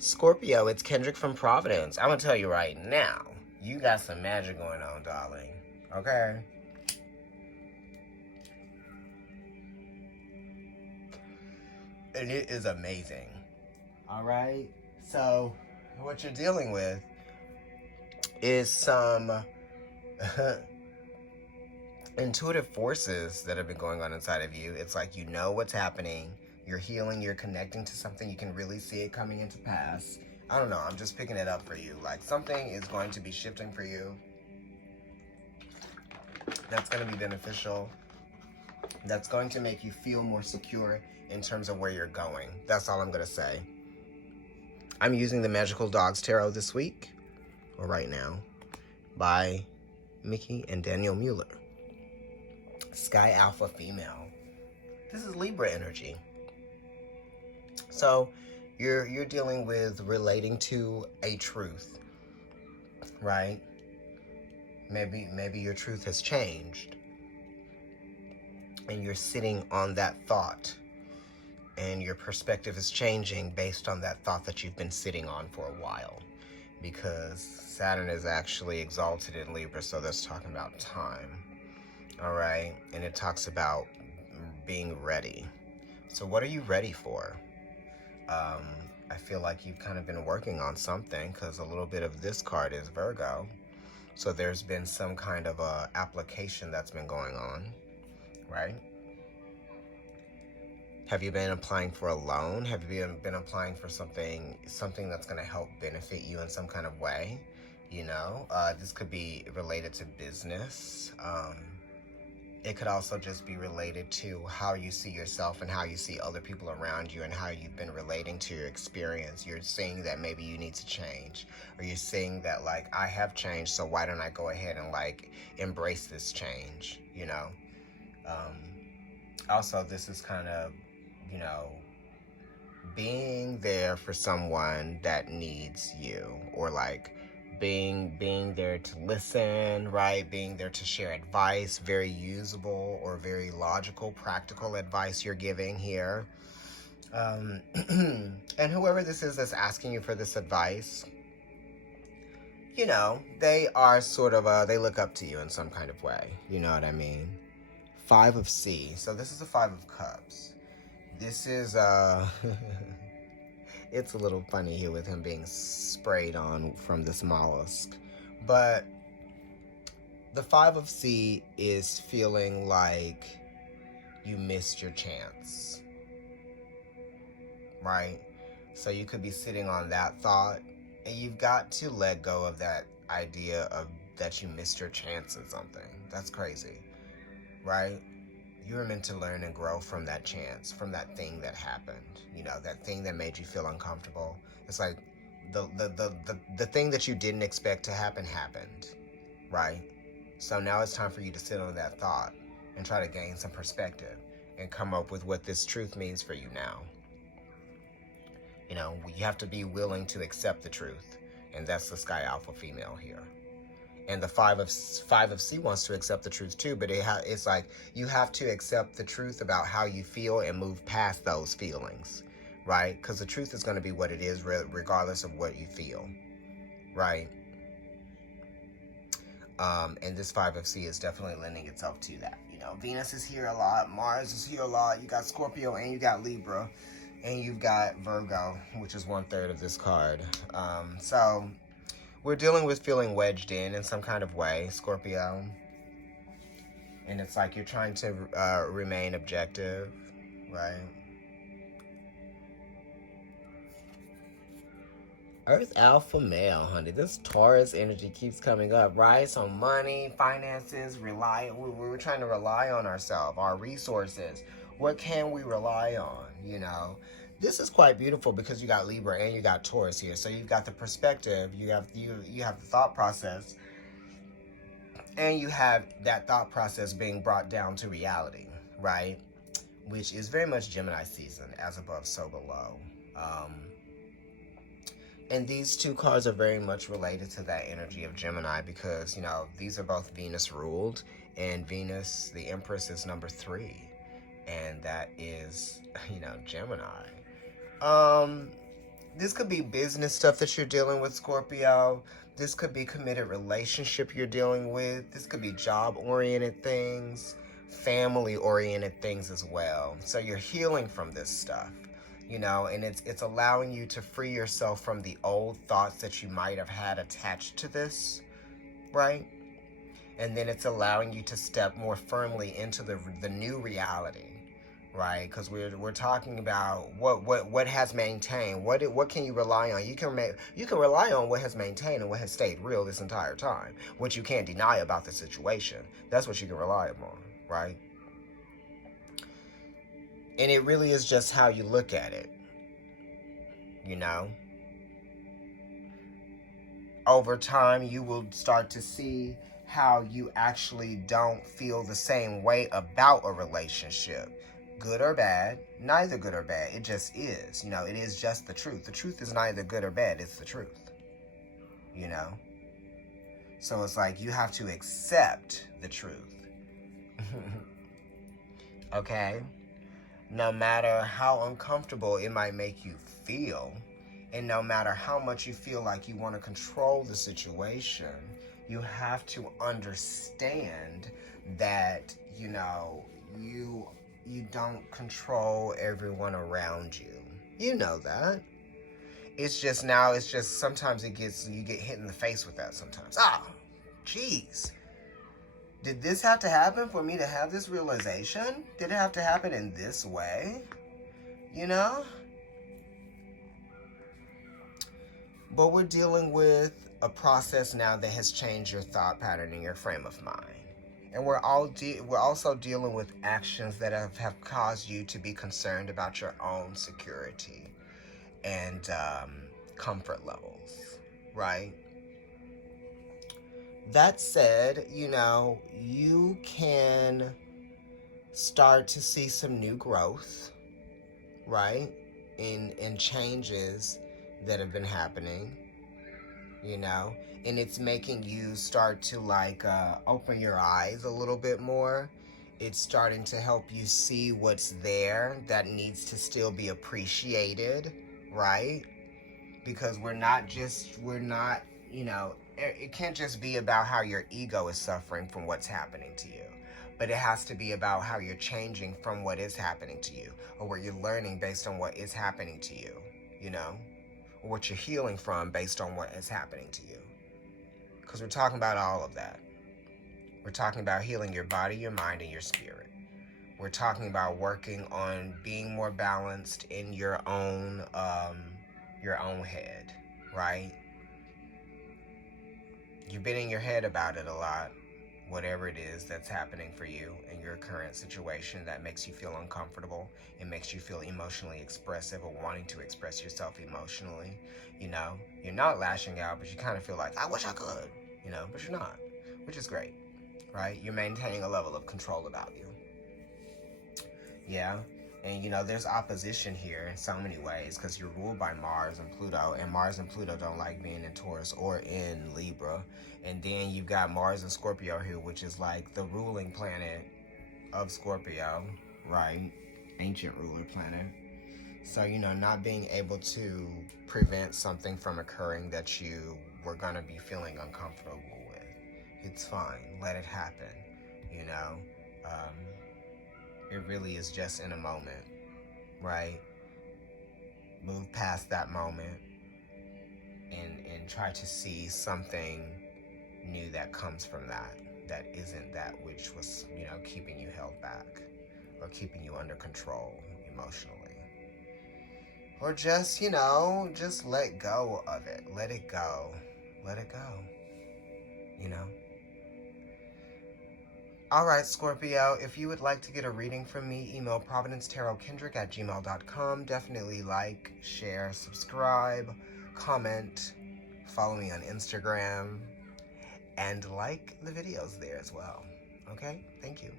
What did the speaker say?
Scorpio, it's Kendrick from Providence. I'm going to tell you right now, you got some magic going on, darling. Okay? And it is amazing. All right? So, what you're dealing with is some intuitive forces that have been going on inside of you. It's like you know what's happening. You're healing. You're connecting to something. You can really see it coming into pass. I don't know. I'm just picking it up for you. Like something is going to be shifting for you. That's going to be beneficial. That's going to make you feel more secure in terms of where you're going. That's all I'm going to say. I'm using the Magical Dogs Tarot this week, or right now, by Mickey and Daniel Mueller. Sky Alpha Female. This is Libra energy. So you're dealing with relating to a truth, right? Maybe your truth has changed. And you're sitting on that thought. And your perspective is changing based on that thought that you've been sitting on for a while. Because Saturn is actually exalted in Libra, so that's talking about time. All right? And it talks about being ready. So what are you ready for? I feel like you've kind of been working on something because a little bit of this card is Virgo. So there's been some kind of a application that's been going on, right? Have you been applying for a loan? Have you been applying for something that's going to help benefit you in some kind of way? You know, this could be related to business. It could also just be related to how you see yourself and how you see other people around you and how you've been relating to your experience. You're seeing that maybe you need to change, or you're seeing that like, I have changed, so why don't I go ahead and like embrace this change, you know? Also, this is kind of, you know, being there for someone that needs you, or like being there to listen, right? Being there to share advice, very usable or very logical, practical advice you're giving here. And whoever this is that's asking you for this advice, you know, they are sort of, they look up to you in some kind of way. You know what I mean? 5 of C. So this is a 5 of Cups. This is, it's a little funny here with him being sprayed on from this mollusk. But the 5 of C is feeling like you missed your chance, right? So you could be sitting on that thought, and you've got to let go of that idea of that you missed your chance in something. That's crazy, right? You were meant to learn and grow from that chance, from that thing that happened. You know, that thing that made you feel uncomfortable. It's like the thing that you didn't expect to happen happened, right? So now it's time for you to sit on that thought and try to gain some perspective and come up with what this truth means for you now. You know, you have to be willing to accept the truth, and that's the Sky Alpha Female here. And the 5 of C wants to accept the truth too, but it's like you have to accept the truth about how you feel and move past those feelings, right? Because the truth is going to be what it is regardless of what you feel, right? And this 5 of C is definitely lending itself to that. You know, Venus is here a lot, Mars is here a lot, you got Scorpio and you got Libra, and you've got Virgo, which is 1/3 of this card. So we're dealing with feeling wedged in some kind of way, Scorpio. And it's like you're trying to remain objective, right? Earth Alpha Male, honey. This Taurus energy keeps coming up, right? So money, finances, we're trying to rely on ourselves, our resources. What can we rely on, you know? This is quite beautiful because you got Libra and you got Taurus here. So you've got the perspective, you have the thought process, and you have that thought process being brought down to reality, right? Which is very much Gemini season, as above, so below. And these two cards are very much related to that energy of Gemini because, you know, these are both Venus ruled, and Venus, the Empress, is number 3. And that is, you know, Gemini. This could be business stuff that you're dealing with, Scorpio. This could be committed relationship you're dealing with. This could be job-oriented things, family-oriented things as well. So you're healing from this stuff, you know, and it's allowing you to free yourself from the old thoughts that you might have had attached to this, right? And then it's allowing you to step more firmly into the new reality, right? Because we're talking about what has maintained. What can you rely on? You can rely on what has maintained and what has stayed real this entire time. What you can't deny about the situation. That's what you can rely upon, right? And it really is just how you look at it, you know. Over time, you will start to see how you actually don't feel the same way about a relationship. Good or bad, neither good or bad. It just is. You know, it is just the truth. The truth is neither good or bad. It's the truth. You know? So it's like you have to accept the truth. Okay? No matter how uncomfortable it might make you feel, and no matter how much you feel like you want to control the situation, you have to understand that, you know, you don't control everyone around you. You know that. It's just sometimes you get hit in the face with that sometimes. Jeez. Did this have to happen for me to have this realization? Did it have to happen in this way? You know? But we're dealing with a process now that has changed your thought pattern and your frame of mind. And we're also dealing with actions that have caused you to be concerned about your own security and comfort levels, right? That said, you know, you can start to see some new growth, right? In changes that have been happening, you know, and it's making you start to open your eyes a little bit more. It's starting to help you see what's there that needs to still be appreciated, right? Because we're not, you know, it can't just be about how your ego is suffering from what's happening to you, but it has to be about how you're changing from what is happening to you, or what you're learning based on what is happening to you, you know, or what you're healing from based on what is happening to you. Because we're talking about all of that. We're talking about healing your body, your mind, and your spirit. We're talking about working on being more balanced in your own head, right? You've been in your head about it a lot, whatever it is that's happening for you in your current situation that makes you feel uncomfortable. It makes you feel emotionally expressive or wanting to express yourself emotionally. You know, you're not lashing out, but you kind of feel like, I wish I could, you know, but you're not, which is great, right? You're maintaining a level of control about you. Yeah. And, you know, there's opposition here in so many ways because you're ruled by Mars and Pluto, and Mars and Pluto don't like being in Taurus or in Libra. And then you've got Mars and Scorpio here, which is like the ruling planet of Scorpio, right? Ancient ruler planet. So, you know, not being able to prevent something from occurring that you were going to be feeling uncomfortable with. It's fine. Let it happen, you know? It really is just in a moment, right? Move past that moment and try to see something new that comes from that isn't that which was, you know, keeping you held back or keeping you under control emotionally. Or just, you know, just let go of it. Let it go. Let it go. You know? Alright, Scorpio, if you would like to get a reading from me, email providencetarotkendrick@gmail.com. Definitely like, share, subscribe, comment, follow me on Instagram, and like the videos there as well. Okay? Thank you.